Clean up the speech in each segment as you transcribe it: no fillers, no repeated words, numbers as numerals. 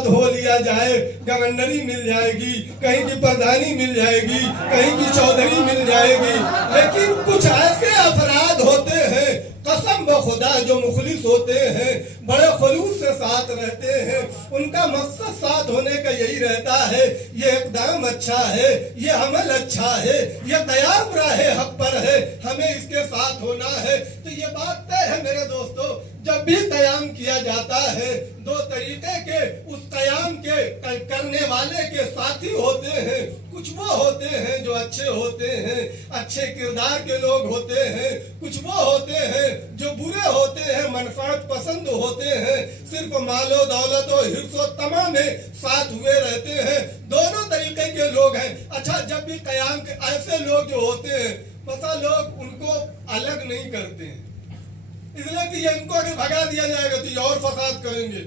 धो लिया जाए, गवर्नरी मिल जाएगी, कहीं की प्रधानी मिल जाएगी, कहीं की चौधरी मिल जाएगी, लेकिन कुछ ऐसे अफराद होते हैं कसम ब खुदा जो मुखलिस होते हैं, बड़े खुलूस से साथ रहते हैं, उनका मकसद साथ होने का यही रहता है, ये इक़दाम अच्छा है, ये अमल अच्छा है, ये क़याम राहे हक पर है, हमें इसके साथ होना है। तो ये बात तय है मेरे दोस्तों, जब भी क़याम किया जाता है दो तरीके के उस क़याम के करने वाले के साथी होते हैं। कुछ वो होते हैं जो अच्छे होते हैं, अच्छे किरदार के लोग होते हैं, कुछ वो होते हैं जो बुरे होते हैं, मनफात पसंद होते हैं, सिर्फ मालो दौलत और हिर्सो तमा में साथ हुए रहते हैं। दोनों तरीके के लोग हैं। अच्छा, जब भी क़याम के ऐसे लोग जो होते हैं, पता लोग उनको अलग नहीं करते हैं, इसलिए कि ये इनको अगर भगा दिया जाएगा तो ये और फसाद करेंगे,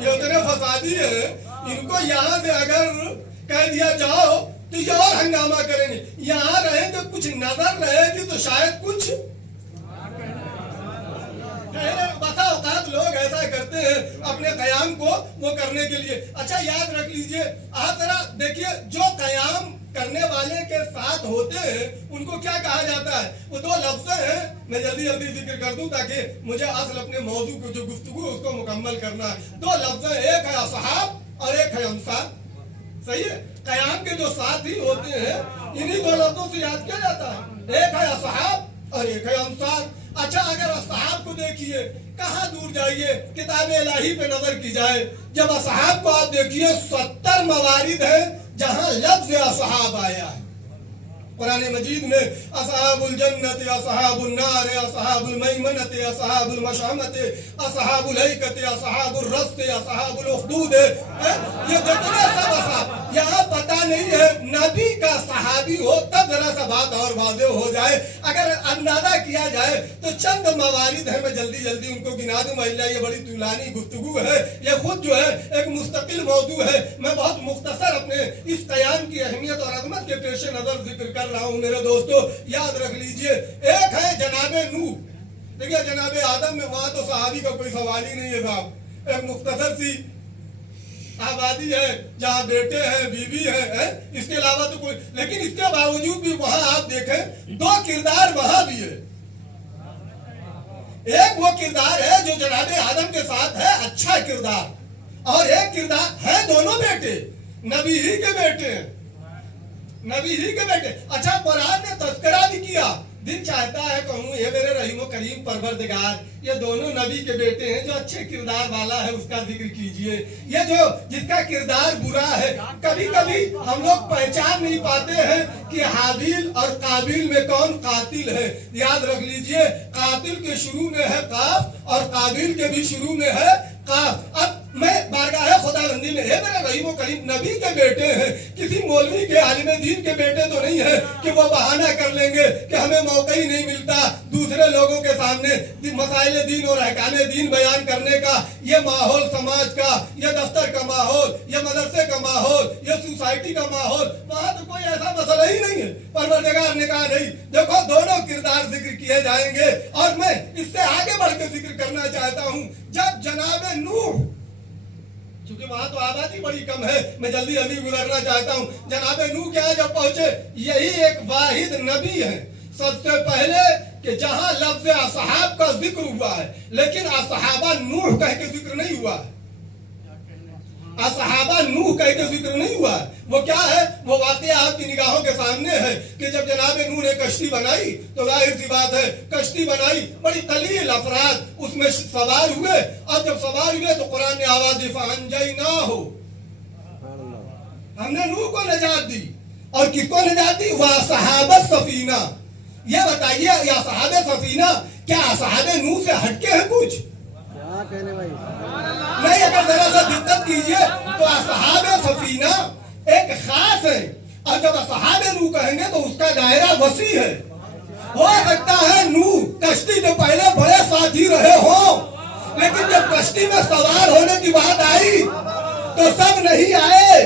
ये उतने फसादी है, इनको यहाँ से अगर कह दिया जाओ तो ये और हंगामा करेंगे। यहाँ रहे तो कुछ नजर रहेगी तो शायद कुछ बता औकात लोग ऐसा करते हैं अपने क़याम को वो करने के लिए। अच्छा, याद रख लीजिए, आप जरा देखिए, जो क़याम करने वाले के साथ होते हैं उनको क्या कहा जाता है? वो दो लफ्ज़ हैं, मैं जल्दी जल्दी जिक्र कर दूं ताकि मुझे असल अपने मौजू को जो गुफ्तगू उसको मुकम्मल करना है। दो लफ्ज़ हैं, एक है असहाब और एक है अंसार। सही है? क़याम के जो साथी होते हैं इन्हीं दो लफ्ज़ों से याद किया जाता है, एक है असहाब और एक है अंसार। अच्छा, अगर असहाब को देखिए, कहाँ दूर जाइए, किताब इलाही पे नजर की जाए, जब असहाब को आप देखिए 70 मवारिद है जहां लफ्ज़ असहाब आया है। कुरान मजीद में असहाबुल जन्नत, असहाबुल नार, असहाबुल मैमनत, असहाबुल मशामत, असहाबुल हैकत, असहाबुल रस्त, असहाबुल उखदूद, ये जितने सब असहाब, यहाँ पता नहीं है नबी का सहाबी हो तब जरा सा बात और वाज़ेह हो जाए। अगर अंदाजा किया जाए तो चंद मवारिद है, मैं जल्दी जल्दी उनको गिना दूं, महिला ये बड़ी तुलानी गुफ्तगू है, ये खुद जो है एक मुस्तकिल मौजू है। मैं बहुत मुख्तसर अपने इस क़याम की अहमियत और अज़मत के पेश नज़र जिक्र कर रहा हूँ मेरे दोस्तों। याद रख लीजिए, एक है जनाबे नूह। देखिए, जनाबे आदम में वहां तो सहाबी का कोई सवाल ही नहीं है साहब, एक मुख्तसर सी आबादी है जहाँ बेटे हैं, बीवी है, इसके अलावा तो कोई, लेकिन इसके बावजूद भी वहां आप देखें दो किरदार वहां भी है। एक वो किरदार है जो जनाबे आदम के साथ है, अच्छा किरदार, और एक किरदार है दोनों बेटे नबी ही के बेटे हैं, नबी ही के बेटे। अच्छा, कुरान ने तज़किरा भी किया, दिल चाहता है कहूँ ये मेरे रहीम करीम परवरदिगार, ये दोनों नबी के बेटे हैं, जो अच्छे किरदार वाला है उसका जिक्र कीजिए। ये जो जिसका किरदार बुरा है, कभी कभी हम लोग पहचान नहीं पाते हैं कि हाबिल और काबिल में कौन कातिल है। याद रख लीजिए, कातिल के शुरू में है काफ और काबिल के भी शुरू में है काफ। अब मैं बारगाह खुदाबंदी में, हे मेरे रहीम करीम नबी के बेटे हैं, किसी मौलवी के आलिम दीन के बेटे तो नहीं है कि वो बहाना कर लेंगे कि हमें मौका ही नहीं मिलता दूसरे लोगों के सामने मसाइल दीन और अहकामे दीन बयान करने का। ये माहौल समाज का, ये दफ्तर का माहौल, ये मदरसे का माहौल, ये सोसाइटी का माहौल, वहां तो कोई ऐसा मसला ही नहीं है। परवरदिगार ने कहा नहीं, देखो दोनों किरदार जिक्र किए जाएंगे। और मैं इससे आगे बढ़ के जिक्र करना चाहता हूँ, जब जनाबे नूह, क्योंकि वहां तो आबादी बड़ी कम है, मैं जल्दी जल्दी गुजरना चाहता हूँ। जनाबे नूह क्या जब पहुंचे, यही एक वाहिद नबी है सबसे पहले कि जहां लफ्ज़ असहाब का जिक्र हुआ है, लेकिन असहाबा नूह कह के जिक्र नहीं हुआ है, असहाबा नूह कह के जिक्र नहीं हुआ है। वो क्या है, वो वाकया आपकी निगाहों के सामने है कि जब जनाबे नूह ने कश्ती बनाई तो जाहिर सी बात है, कश्ती बनाई, बड़ी कलील अफराद उसमें सवार हुए, और जब सवार हुए तो कुरान ने आवाज दी फअनजयना हो, हमने नूह को नजात दी। और किसको नजात दी? वह सहाबत सफीना। ये बताइए, या सहाबे सफीना क्या सहाबे नूह से हटके हैं कुछ? क्या कहने भाई? नहीं, अगर जरा सा दिक्कत कीजिए तो असहाबे सफीना एक खास है, और जब असहाबे नूह कहेंगे तो उसका दायरा वसी है। हो सकता है नूह कश्ती में पहले बड़े साथी रहे हो, लेकिन जब कश्ती में सवार होने की बात आई तो सब नहीं आए,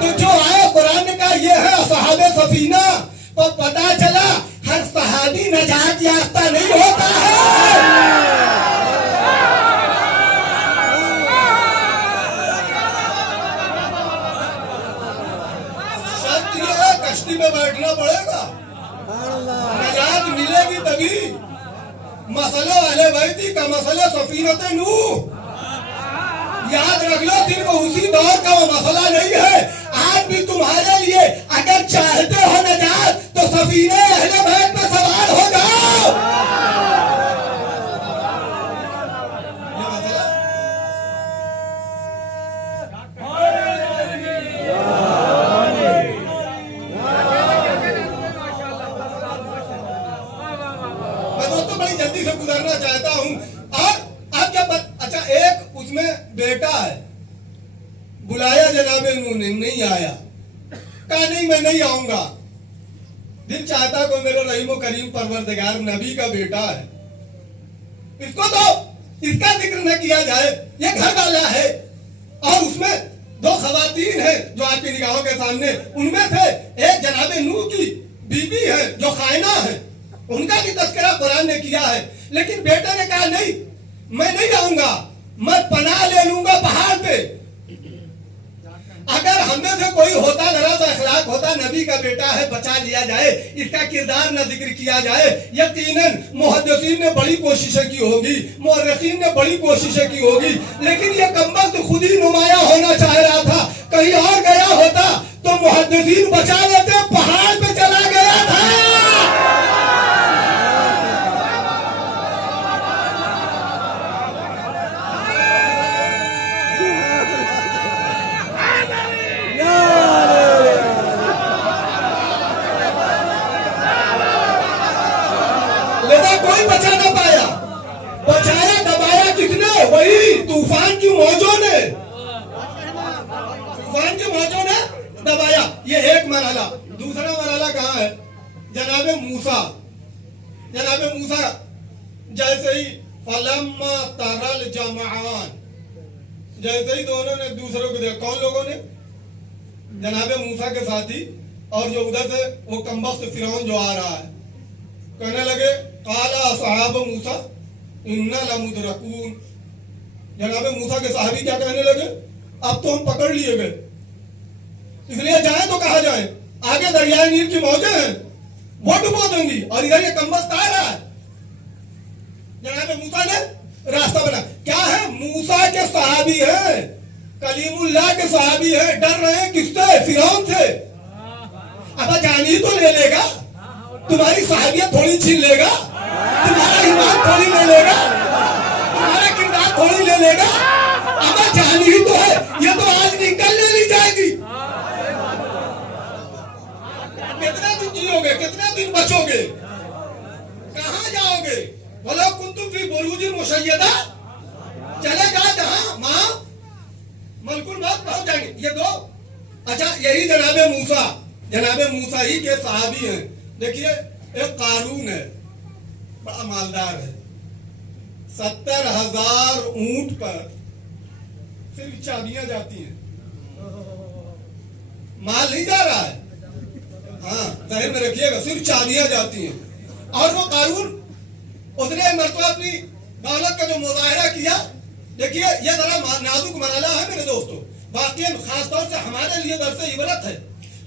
तो जो आए कुरान ने कहा ये है असहाबे सफीना। तो पता चला हर सहाबी नजात याफ्ता नहीं होता है। कश्ती में बैठना पड़ेगा, नजात मिलेगी तभी। मसला अहले बैती का मसला सफीनत नूह, याद रख लो, सिर्फ उसी दौर का वो मसला नहीं है, आज भी तुम्हारे लिए अगर चाहते हो नजात तो सफीने अहले बैत में सवार हो जाओ। मैं दोस्तों बड़ी जल्दी से गुजरना चाहता हूं। और अब जब अच्छा एक उसमें बेटा है, बुलाया जनाबे नूह ने, नहीं आया, कहा नहीं मैं नहीं आऊंगा। दिल चाहता को मेरे रहीम करीम परवरदिगार नबी का बेटा है, इसको तो इसका जिक्र न किया जाए, ये घर वाला है। और उसमें दो खवातीन है जो आपकी निगाहों के सामने, उनमें से एक जनाबे नूह की बीबी है जो खाइना है, उनका भी तस्करा कुरान ने किया है। लेकिन बेटे ने कहा नहीं मैं नहीं आऊंगा, मैं पनाह ले लूंगा पहाड़ पे। अगर हमें से कोई होता, जरा सा अखलाक होता, नबी का बेटा है, बचा लिया जाए, इसका किरदार न जिक्र किया जाए, यकीनन मुहद्दिसीन ने बड़ी कोशिशें की होगी, मुअर्रिखीन ने बड़ी कोशिशें की होगी, लेकिन ये कमबख्त खुद ही नुमाया होना चाह रहा था। कहीं और गया होता तो मुहद्दिसीन बचा लेते, पहाड़ पे चला गया था। कोई बचा ना पाया, बचाया दबाया किसने? वही तूफान की मौजों ने, तूफान की मौजों ने दबाया। ये एक मरहला। दूसरा मरहला कहाँ है? जनाबे मूसा, जनाबे मूसा जैसे ही फलम्मा तरल जमाआन, जैसे ही दोनों ने दूसरों को देखा, कौन लोगों ने? जनाबे मूसा के साथी, और जो उधर से वो कमबख्त फिरौन जो आ रहा है, कहने लगे काला साहब मूसा इन्ना लमुदरकून। जनाबे मूसा के साहबी क्या कहने लगे? अब तो हम पकड़ लिए गए, इसलिए जाए तो कहा जाए, आगे दरियाई नील की मौजें हैं, वो डुबो देंगी, और इधर ये कमबख्त आ रहा है। जनाबे मूसा ने रास्ता बना। क्या है? मूसा के साहबी है, कलीमुल्लाह के साहबी है, डर रहे हैं किससे? फिरौन से। अब जान ही तो ले लेगा, तुम्हारी साहबियत थोड़ी छीन लेगा, तुम्हारा ईमान थोड़ी ले लेगा, तुम्हारा किरदार थोड़ी ले लेगा। अब जान ही तो है, ये तो आज निकल ले ली जाएगी। कितना दिन जियोगे, कितना दिन बचोगे, कहाँ जाओगे? बोलो कुंतुम फी बुरूजिन मुशय्यदा, चलेगा जहां मां मलकुल मौत पहुंच जाएंगे ये दो। अच्छा यही जनाबे मूसा ही के साहबी हैं। देखिए एक कारून है, बड़ा मालदार है, 70,000 ऊंट पर सिर्फ चाबियां जाती हैं, माल नहीं जा रहा है। हाँ जहन में रखिएगा, सिर्फ चाबियां जाती हैं। और वो कारून उसने मरतबा अपनी दौलत का जो मुजाहरा किया, देखिए ये जरा नाजुक मरहला है मेरे दोस्तों, बाकी खासतौर से हमारे लिए दर्स इबरत है।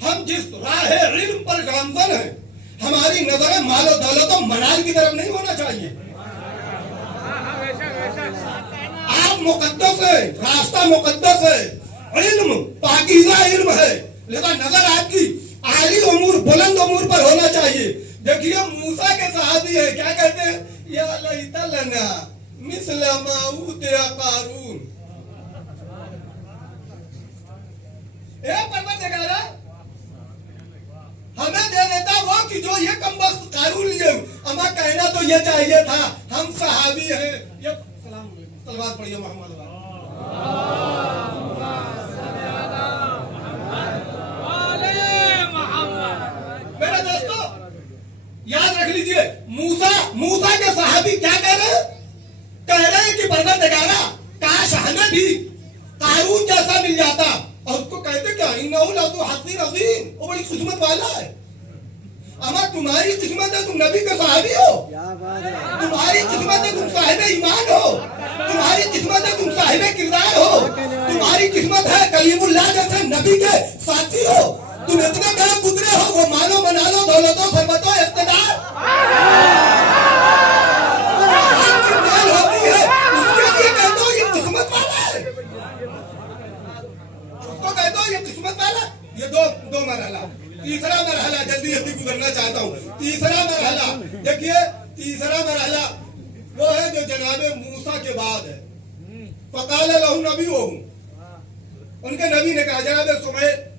हम जिस राह इल्म पर गामजन है, हमारी नजर माल और दौलत और मनाल की तरफ नहीं होना चाहिए। आप मुकद्दस है, रास्ता मुकद्दस है, इल्म पाकीज़ा इल्म है, लेकिन नजर आपकी आली उमूर बुलंद उमूर पर होना चाहिए। देखिए मूसा के सहाबी है, क्या कहते हैं? या लैता लना मिस्ल मा ऊतिया कारून। ए परवरदिगार हमें दे देता वो कि जो ये कमबख्त कारून लिए। हमें कहना तो ये चाहिए था, हम सहाबी हैं। ये सलवात पढ़िए मोहम्मद। मेरे दोस्तों याद रख लीजिए, मूसा के सहाबी क्या कह रहे हैं? कह रहे हैं कि परवरदिगार काश हमें भी कारून जैसा मिल जाता। और उसको कहते क्या? इन्नहु लज़ू हज़्ज़िन अज़ीम, वो बड़ी किस्मत वाला है। अमा तुम्हारी किस्मत है तुम नबी के सहाबी हो, तुम्हारी किस्मत है तुम साहिब ईमान हो, तुम्हारी किस्मत है तुम साहिब किरदार हो, तुम्हारी किस्मत है कलीमुल्लाह जैसे नबी के साथी हो, तुम इतने कहाँ गुजरे हो, वो मानो बना लो दौलतों सरबतों इख्तिदार होती है, उसके लिए कह दो ये किस्मत वाला है, उसको कह दो ये किस्मत वाला। ये दो मरहला। तीसरा मरहला जल्दी जल्दी गुजरना चाहता हूँ। तीसरा मरहला देखिए, तीसरा मरहला वो है जो जनाबे मूसा के बाद है। फकाल लहू नबी हो, उनके नबी ने कहा, जनाबे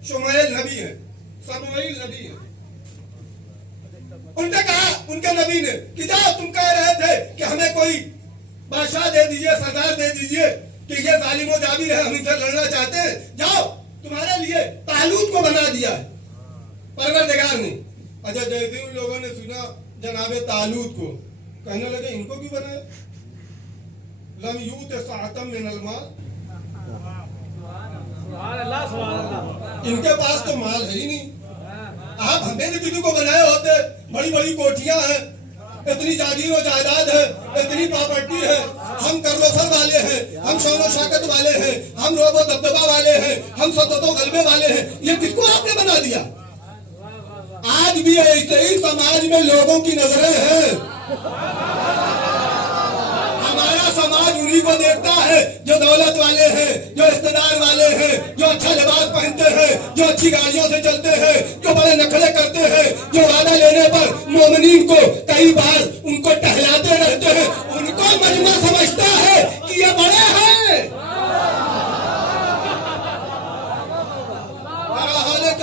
शुमैल नबी है, शमूएल नबी है, उनने कहा उनके नबी ने कि जाओ, तुम कह रहे थे कि हमें कोई बादशाह दे दीजिए, सरदार दे दीजिए कि ये जालिमो जाबिर है, हम इनसे लड़ना चाहते हैं, जाओ तुम्हारे लिए तालूत को बना दिया है परवरदिगार ने। अच्छा, जैसे उन लोगों ने सुना जनाबे तालूत को, कहने लगे इनको क्यों बनाया, लम यूत सातम मिनल माल, इनके पास तो माल है ही नहीं। आप हमें भी किसी को बनाए होते, बड़ी बड़ी कोठियां हैं, इतनी जागीर और जायदाद है, इतनी प्रॉपर्टी है, हम करोफर वाले हैं, हम शौनो शौकत वाले हैं, हम रोबो दबदबा वाले हैं, हम सततो गलबे वाले हैं, ये किसको आपने बना दिया। आज भी ऐसे ही समाज में लोगों की नजरें हैं। हमारा समाज उन्हीं को देखता है जो दौलत वाले हैं, जो इख्तिदार वाले हैं, जो अच्छा लिबास पहनते हैं, जो अच्छी गाड़ियों से चलते हैं, जो बड़े नखरे करते हैं, जो वादा लेने पर मोमिनीन को कई बार उनको टहलाते रहते हैं, उनको मजमा समझता है कि ये बड़े हैं।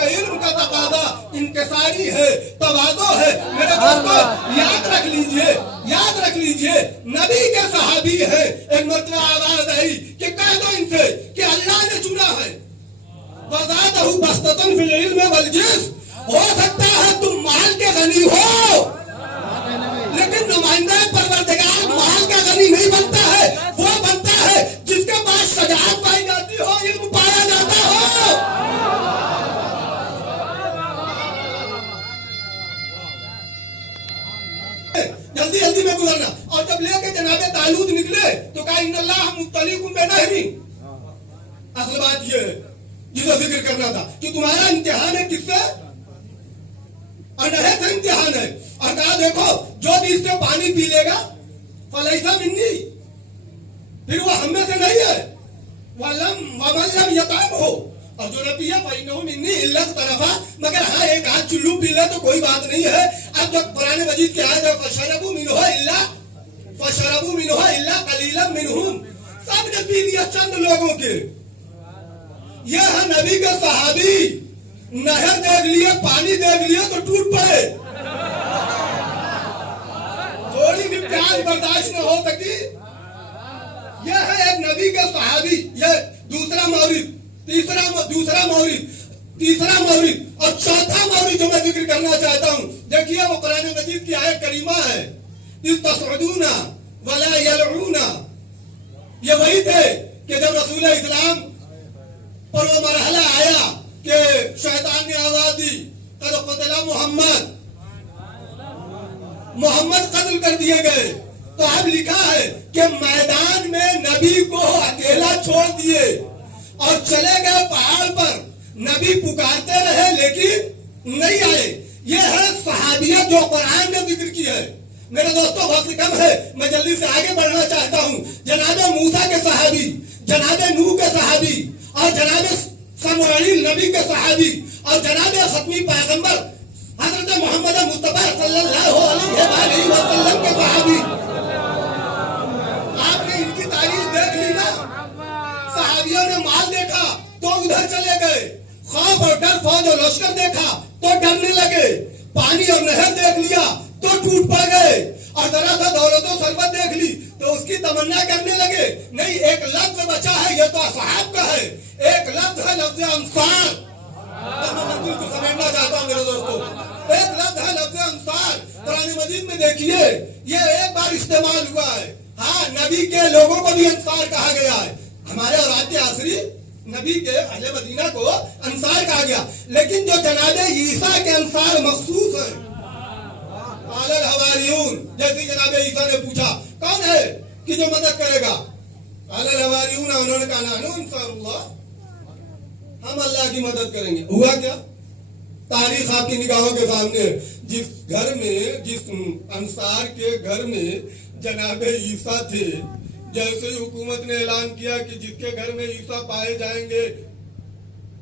इल्म का तकादा इंकिसारी है, तवाज़ो है। मेरे दोस्तों याद रख लीजिए, याद रख लीजिए, नबी के सहाबी है। एक मतलब आवाज आई कि कह दो इनसे कि अल्लाह ने चुना है, वज़ादहु बस्ततन फिल इल्म वल जिस्म। हो सकता है तुम माल के गनी हो, लेकिन नुमाइंदा परवरदिगार माल का गनी नहीं बनता है, वो बनता है जिसके पास सजात पाई जाती हो, इल्म पाया जाता हो। जल्दी जल्दी में गुजरना। और जब लेके जनाबे तालूत निकले तो कहा इन्नल्लाह मुत्तलिकुम बिनहरी। असल बात ये है जिसका जिक्र करना था कि तुम्हारा इम्तिहान है किससे, अनहद का इम्तिहान है। और कहा देखो जो भी इससे पानी पी लेगा फलैसा मिन्नी, फिर वो हम में से नहीं है, वमन यताम हो, और जो न पिया फइन्नहु मिन्नी इल्ला तरफा, मगर हाँ एक हाथ चुल्लू पी ले तो कोई बात नहीं है। अब जब कुरान मजीद की आयत है फशरबू मिनहु इल्ला कलीलन मिनहुम, सबने पी लिया चंद लोगों के। ये है नबी के सहाबी, नहर देख लिए, पानी देख लिए तो टूट पड़े, थोड़ी भी प्यास बर्दाश्त न हो सकी। यह है एक नबी के सहाबी। ये दूसरा मौरिद, तीसरा मौरिद और चौथा मौरिद जो मैं जिक्र करना चाहता हूँ। देखिए वो कुरान मजीद की आयत करीमा है, इस्तसऊदूना वला यलऊना। ये वही थे कि जब रसूल इस्लाम पर वो मरहला आया कि शैतान ने आवाज दी कद क़ुतिला मोहम्मद कत्ल कर दिए गए, तो अब लिखा है कि मैदान में नबी को अकेला छोड़ दिए और चले गए पहाड़ पर। नबी पुकारते रहे लेकिन नहीं आए। ये है सहाबियत जो कुरान ने जिक्र की है। मेरे दोस्तों वक्त कम है, मैं जल्दी से आगे बढ़ना चाहता हूँ। जनाबे मूसा के सहाबी, जनाबे नूह के सहाबी, और जनाबे शमूएल नबी के सहाबी, और जनाबे खत्मी पैगंबर हजरत मोहम्मद मुस्तफा सल्लल्लाहु अलैहि वसल्लम के सहाबी। आपने इनकी तारीफ देख ली ना। सहाबियों ने माल देखा तो उधर चले गए, खौफ और डर फौज और लश्कर देखा तो डरने लगे, पानी और नहर देख लिया तो टूट पड़ गए, और जरा सा दौलतों सरबत देख ली तो उसकी तमन्ना करने लगे। नहीं, एक लफ्ज बचा है, ये तो असहाब का है, एक लफ्ज है लफ्ज अंसार। मैं मंजिल को समझना चाहता हूँ मेरे दोस्तों। एक लफ्ज है लफ्ज अंसार। कुरान मजीद में देखिए ये एक बार इस्तेमाल हुआ है। हाँ, नबी के लोगों को भी अंसार कहा गया है। हमारे और आपके आखिरी नबी के अहले मदीना को अंसार कहा गया, लेकिन जो जनाबे ईसा के अंसार मखसूस है। आलल हवारियून, जैसे जनाबे ईसा ने पूछा कौन है कि जो मदद करेगा, आलल हवारियून, उन्होंने कहा नानु अंसारुल्लाह, हम अल्लाह की मदद करेंगे। हुआ क्या? तारीख आपकी निगाहों के सामने। जिस घर में, जिस अंसार के घर में जनाबे ईसा थे, जैसे ही हुकूमत ने ऐलान किया कि जिसके घर में ईसा पाए जाएंगे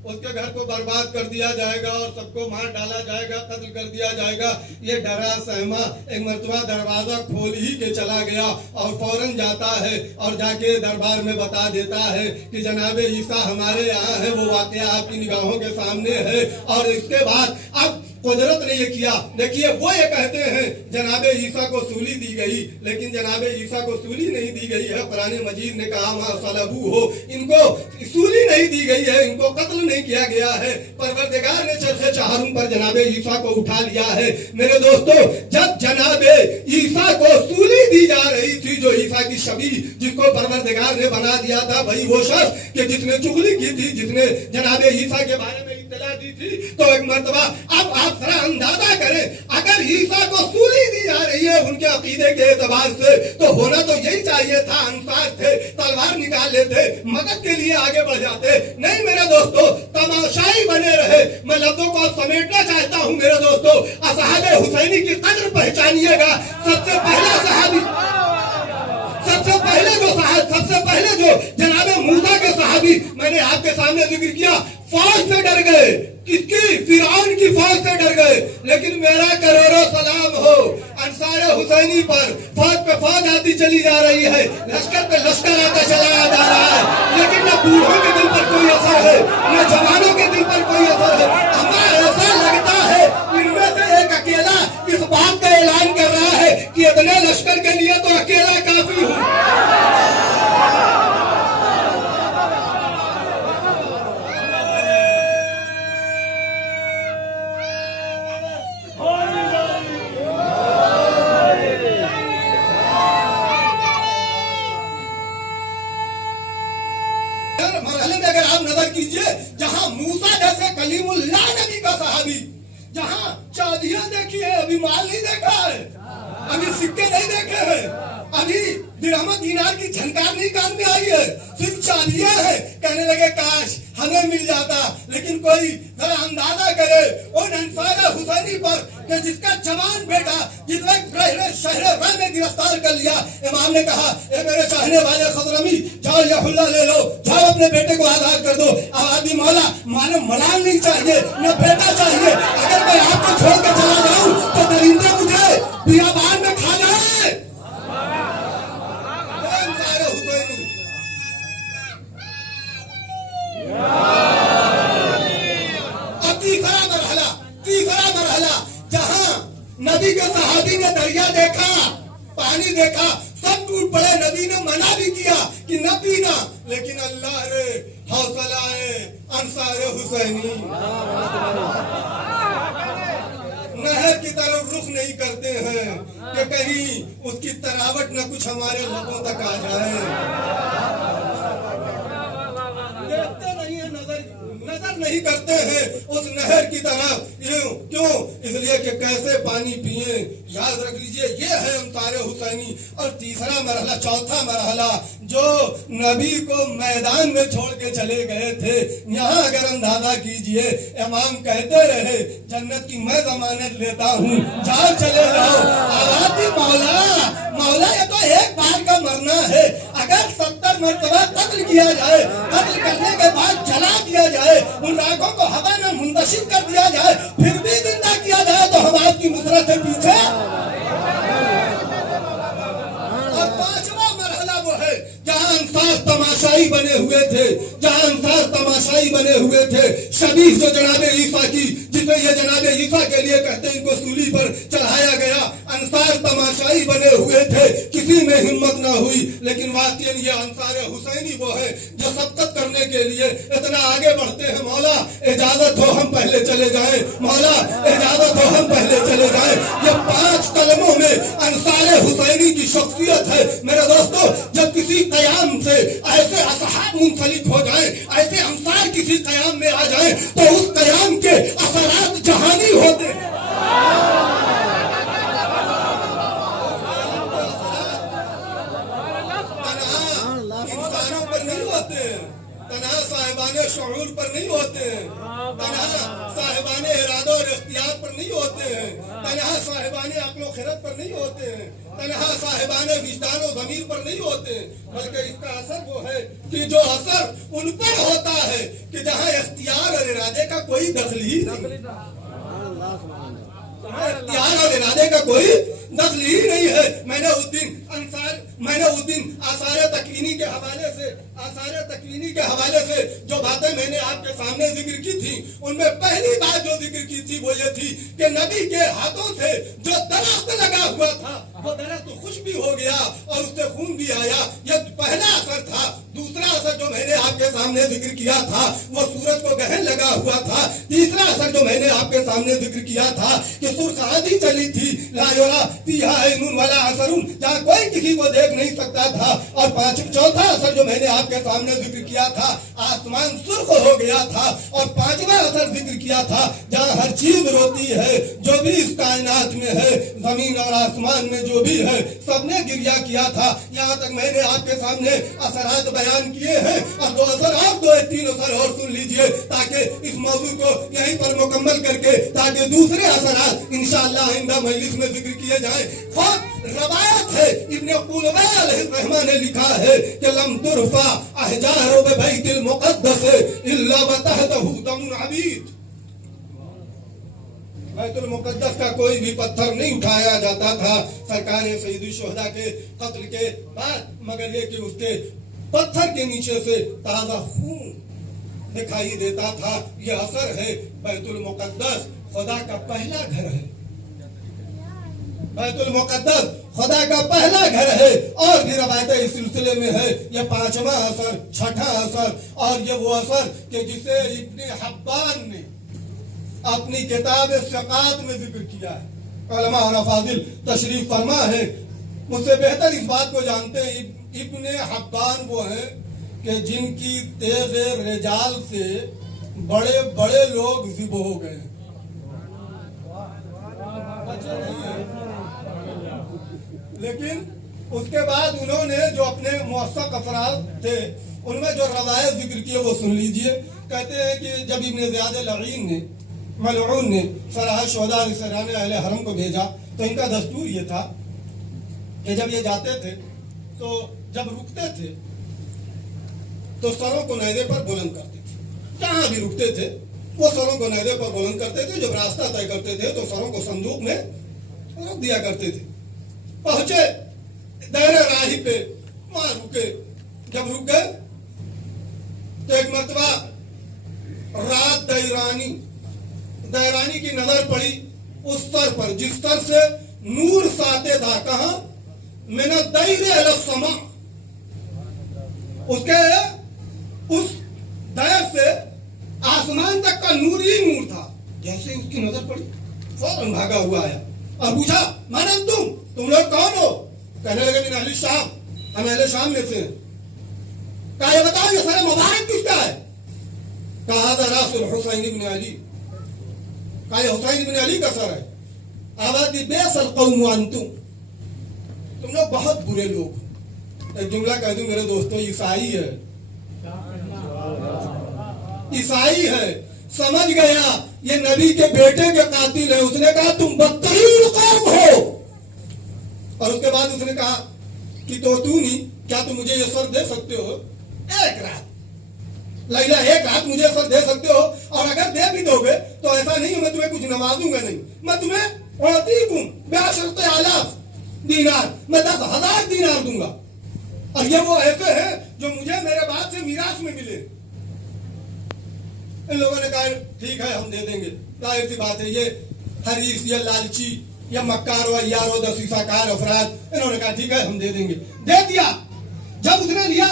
उसके घर को बर्बाद कर दिया जाएगा और सबको मार डाला जाएगा, कत्ल कर दिया जाएगा, ये डरा सहमा एक मरतबा दरवाजा खोल ही के चला गया और फौरन जाता है और जाके दरबार में बता देता है कि जनाबे ईसा हमारे यहाँ है। वो वाकया आपकी निगाहों के सामने है। और इसके बाद अब कुदरत ने ये किया। देखिए वो ये कहते हैं जनाबे ईसा को सूली दी गई, लेकिन जनाबे ईसा को सूली नहीं दी गई है। कुरान मजीद ने कहा मा सलबू हो, इनको सूली नहीं दी गई है, इनको कत्ल नहीं किया गया है। परवरदिगार ने चरखे चहारून पर जनाबे ईसा को उठा लिया है। मेरे दोस्तों, जब जनाबे ईसा को सूली दी जा रही थी, जो ईसा की छवि जिसको परवरदिगार ने बना दिया था, भाई वो शख्स कि जिसने चुगली की थी, जिसने जनाबे ईसा के बारे में इत्तला दी थी, तो एक मरतबा अब आप जरा अंदाजा करें, अगर ईसा को सूली दी जा रही है उनके अकीदे के एतबार से, तो होना तो यही चाहिए था। अंसार थे, तलवार निकाल लेते, मदद के लिए आगे बढ़ जाते। नहीं मेरे दोस्तों, तमाशाई बने रहे। मैं लफ्जों को समेटना चाहता हूँ मेरे दोस्तों। असहाबे हुसैनी की कद्र पहचानिएगा। सबसे पहले जो जनाबे मूसा के सहाबी, मैंने आपके सामने जिक्र किया, फौज से डर गए। किसकी? फिरौन की फौज से डर गए। लेकिन मेरा करोड़ों सलाम हो अंसार हुसैनी पर। फौज पे फौज आती चली जा रही है, लश्कर पे लश्कर आता चला जा रहा है, लेकिन न बूढ़ों के दिल पर कोई असर है, न जवानों के दिल पर कोई असर है। हमें ऐसा लगता है इनमें से एक अकेला इस बात का ऐलान कर रहा है कि इतने लश्कर के लिए तो अकेला काफी हूँ। जहां मूसा जैसे कलीमुल्लाह नबी का सहाबी, जहां चांदियां देखी है, अभी माल नहीं देखा है, अभी सिक्के नहीं देखे हैं, अभी दिरहम दीनार की झनकार नहीं कान में आई है, सिर्फ चांदियां है। कहने लगे काश हमें मिल जाता। लेकिन कोई जरा अंदाजा करे उन अंसार हुसैनी पर कि जिसका जवान बेटा जिसने शहर में गिरफ्तार कर लिया। इमाम ने कहा ए मेरे चाहने वाले खजरमी, जाओ या हुल्ला ले लो, जाओ अपने बेटे को आजाद कर दो। आबादी मौला मानो मलाल नहीं चाहिए, न बेटा चाहिए। अगर मैं आपको छोड़ के चला जाऊं तो दरिंदे मुझे बियाबान में खा जाए। तीसरा मरहला जहां नबी के सहाबी ने दरिया देखा, पानी देखा, सब टूट पड़े। नबी ने मना भी किया कि न पीना, लेकिन अल्लाह रे हौसला है अंसार हुसैनी नहर की तरफ रुख नहीं करते हैं कि कहीं उसकी तरावट न कुछ हमारे लोगों तक आ जाए। देखते नहीं है, नजर नहीं करते हैं उस नहर की तरफ। क्यों? इसलिए कि कैसे पानी पिए। याद रख लीजिए, ये है अंसार हुसैनी। और तीसरा मरहला, चौथा मरहला, जो नबी को मैदान में छोड़ के चले गए थे, यहाँ अगर अंदाजा कीजिए, इमाम कहते रहे जन्नत की मैं जमानत लेता हूँ, जाओ चले जाओ। आवाज़ मौला मौला, ये तो एक बार का मरना है। अगर 70 मरतबा कत्ल किया जाए, कत्ल करने के बाद जला दिया जाए, उन रागों को हवा में मुंतशिर कर दिया जाए, फिर भी जिंदा किया जाए, तो हम आपकी मुसरत से पीछे। और पांचवा मरहला वो है जहां अंसार तमाशाई बने हुए थे, जहां अंसार तमाशाई बने हुए थे। शबीह जो जनाबे ईसा की, जिसे ये जनाबे ईसा के लिए कहते हैं, इनको सूली पर चढ़ाया गया। अंसार तमाशाई बने हुए थे, किसी में हिम्मत ना हुई। लेकिन वाकई ये अंसार हुसैनी वो है जो सबकत करने के लिए इतना आगे बढ़ते हैं। मौला इजाजत हो हम पहले चले जाएं, मौला इजाजत हो हम पहले चले जाएं। ये 5 कलमों में अंसार हुसैनी की शख्सियत है। मेरे दोस्तों, जब किसी कयाम से ऐसे असहाब मुंसलिक हो जाए, ऐसे अंसार किसी कयाम में आ जाए, तो उस कयाम के असरात जहानी होते हैं। इंसानों पर नहीं होते, तन्हा साहिबा साहिबाने शऊर पर नहीं होते हैं, तनहा साहिबाने इरादा और इख्तियार पर नहीं होते हैं, तनहा साहिबाने अक्ल खिरत पर नहीं होते हैं, तनहा साहिबाने विजदान और ज़मीर पर नहीं होते हैं, बल्कि इसका असर वो है कि जो असर उन पर होता है कि जहाँ इख्तियार और इरादे का कोई दखल ही नहीं, इख्तियार और इरादे का कोई दखल ही नहीं है। मैंने उस दिन आसार तकवीनी के हवाले से जो बातें मैंने आपके सामने जिक्र की थी, उनमें पहली बात जो जिक्र की थी वो ये थी कि नबी के हाथों से जो दरख्त लगा हुआ था वो दरख्त खुश भी हो गया और उससे खून भी आया। ये पहला असर था। दूसरा असर जो मैंने आपके सामने जिक्र किया था वो सूरज को गहन लगा हुआ था। तीसरा असर जो मैंने आपके सामने जिक्र किया था कि सुर्ख आंधी चली थी, ला युरा फीहा ऐनुन वला असरुन, जहाँ कोई किसी को देख नहीं सकता था। और चौथा असर जो मैंने आपके सामने जिक्र किया था, आसमान सुर्ख हो गया था। और पांचवा असर जिक्र किया था, जहाँ हर चीज रोती है, जो भी इस कायनात में है, जमीन और आसमान में जो भी है, सबने गिरिया किया था। यहाँ तक मैंने आपके सामने असरात बयान किए हैं और दो असर और दो तीन असर और सुन लीजिए ताकि इस मौजू को यहीं पर मुकम्मल करके ताकि दूसरे असरात इंशाअल्लाह आइंदा मजलिस में जिक्र किए जाए। रवायत है, इब्ने कुलबा अलैहिर्रहमा ने लिखा है कि लम तुरफा अहजारु बैतिल मुक़द्दस इल्ला वतहतहु दमुन अबीद। बैतुल मुक़द्दस का कोई भी पत्थर नहीं उठाया जाता था सरकार सईदुल शुहदा के कत्ल के बाद, मगर ये कि उसके पत्थर के नीचे से ताजा खून दिखाई देता था। ये असर है। बैतुल मुक़द्दस खुदा का पहला घर है। बैतुल मुक़द्दस खुदा का पहला घर है। और भी रवायतें इस सिलसिले में है। ये पांचवा असर, छठा असर, और ये वो असर कि जिसे इब्ने हब्बान ने अपनी किताब सकात में जिक्र किया है। उलमा और अफाजिल तशरीफ फरमा है, मुझसे बेहतर इस बात को जानते हैं। इब्ने हब्बान वो है कि जिनकी तेज़ रिजाल से बड़े बड़े लोग ज़िब हो गए, बचे नहीं है। लेकिन उसके बाद उन्होंने जो अपने मुअस्सक अफराद थे उनमें जो रवायत जिक्र किए वो सुन लीजिए। कहते हैं कि जब इब्ने ज़ियाद लईन ने मलऊन ने सराह शुहदा सराने अहले हरम को भेजा तो इनका दस्तूर ये था कि जब ये जाते थे तो जब रुकते थे तो सरों को नैदे पर बुलंद करते थे। जहाँ भी रुकते थे वो सरों को नैदे पर बुलंद करते थे। जब रास्ता तय करते थे तो सरों को संदूक में रख दिया करते थे। पहुंचे दायरा राही पे, वहां रुके। जब रुक गए तो एक मरतबा रात दैरानी की नजर पड़ी उस स्तर पर जिस स्तर से नूर साते था। कहा मैंने दैरे अलग समा, उसके उस दैर से आसमान तक का नूर ही नूर था। जैसे उसकी नजर पड़ी फौरन भागा हुआ आया और पूछा मानन तुम लोग कौन हो? कहने लगे मिन अहले शाम, हम अहले शाम में से। कहा ये बताओ ये सर मुबारक किसका है? कहा रासुल हुसैन इब्न अली। कहा ये हुसैन इब्न अली का सर है। आबादी बेसल कौम अंतुम, तुम लोग बहुत बुरे लोग। एक जुमला कह दूं मेरे दोस्तों, ईसाई है, ईसाई है। समझ गया ये नबी के बेटे के कातिल है। उसने कहा तुम बदतरीन कौम हो। और उसके बाद उसने कहा कि तो तू नहीं, क्या तुम मुझे ये सर दे सकते हो? एक रात लैला, एक रात मुझे सर दे सकते हो? और अगर दे भी दोगे तो ऐसा नहीं मैं तुम्हें कुछ नवाजूंगा नहीं, मैं तुम्हें उड़ती बेशर्त आलाफ दीनार, मैं 10,000 दीनार दूंगा। और ये वो ऐसे हैं जो मुझे मेरे बाप से मीरास में मिले। इन लोगों ने कहा ठीक है हम दे देंगे। जाहिर सी बात है ये हरीस, ये लालची, ये मक्कार व यारो दसीसाकार अफराद, इन्होंने कहा ठीक है हम दे देंगे। दे दिया। जब उसने लिया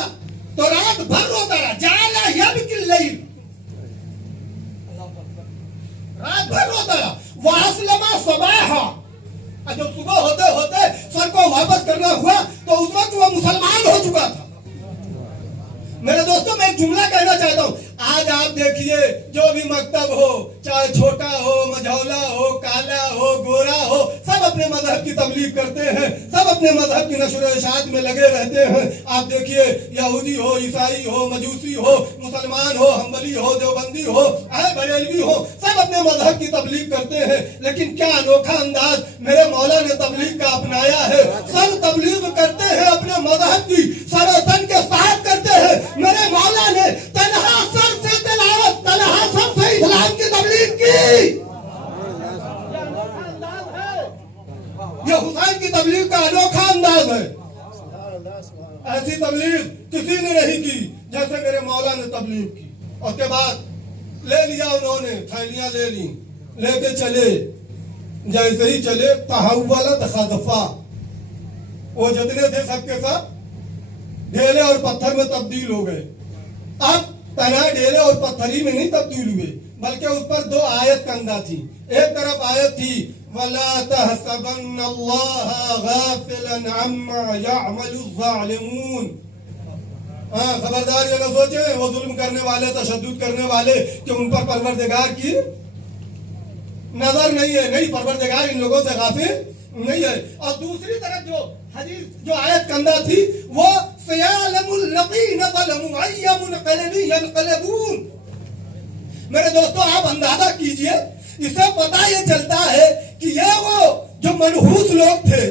तो रात भर रोता रहा। जाला यबकिल लैल, रात भर रोता रहा। वासलमा सबाहा, जब सुबह होते होते सर को वापस करना हुआ तो उस वक्त वो मुसलमान हो चुका था। मेरे दोस्तों मैं एक जुमला कहना चाहता हूँ। आज आप देखिए जो भी मकतब हो, चाहे छोटा हो, मझौला हो, काला हो, गोरा हो, सब अपने मजहब की तबलीग करते हैं, सब अपने मजहब की नशर इशात में लगे रहते हैं। आप देखिए यहूदी हो, ईसाई हो, मजूसी हो, मुसलमान हो, हम्बली हो, देवबंदी हो, बरेलवी हो, सब अपने मजहब की तबलीग करते हैं। लेकिन क्या अनोखा अंदाज मेरे मौला ने तबलीग का अपनाया है। सब तबलीग करते हैं अपने मजहब की, सरोतन के साथ करते हैं। मेरे मौला ने तन्हा सर से तिलावत, तन्हा सर से इस्लाम की तबलीग की। ये हुसैन की तबलीग का अनोखा अंदाज है। ऐसी तबलीग किसी ने नहीं की जैसे मेरे मौला ने तबलीग की। और के बाद ले लिया उन्होंने, थैलियां ले ली, लेके चले। जैसे ही चले तहव्वला तखादफा, वो जितने थे सबके सब ढेले और पत्थर में तब्दील हो गए। अब तना ढेले और पत्थरी में नहीं तब्दील हुए, बल्कि उस पर दो आयत कंधा थी। एक तरफ आयत थी वला तहसबन्नल्लाह गाफिलन अम्मा यअमलु ज़ालिमून। खबरदार ये न सोचे वो जुल्म करने वाले, तशद्दुद करने वाले कि उन पर परवरदिगार की नजर नहीं है। नहीं, परवरदिगार इन लोगों से गाफिल नहीं है। और दूसरी तरफ जो हदीस, जो आयत कंधा थी वो सयालमुल लकीन ज़लमु अय्यमुनक़लबी यनक़लबून। मेरे दोस्तों, आप अंदाजा कीजिए, इससे पता ये चलता है कि ये वो जो मनहूस लोग थे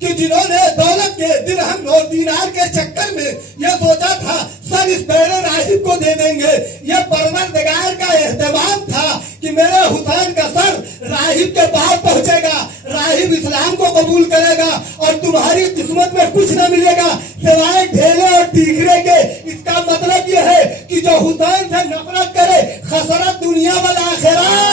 कि जिन्होंने दौलत के, दिरहम और दीनार के चक्कर में ये सोचा था सर इस बहरे राहिब को दे देंगे। ये परवरदिगार का एहतमाम था कि मेरे हुसैन का सर राहिब के पास पहुंचेगा, राहिब इस्लाम को कबूल करेगा और तुम्हारी किस्मत में कुछ न मिलेगा सिवाय ढेले और टीकरे के। इसका मतलब ये है कि जो हुसैन से नफरत करे खसरत दुनिया वाला आखिरत।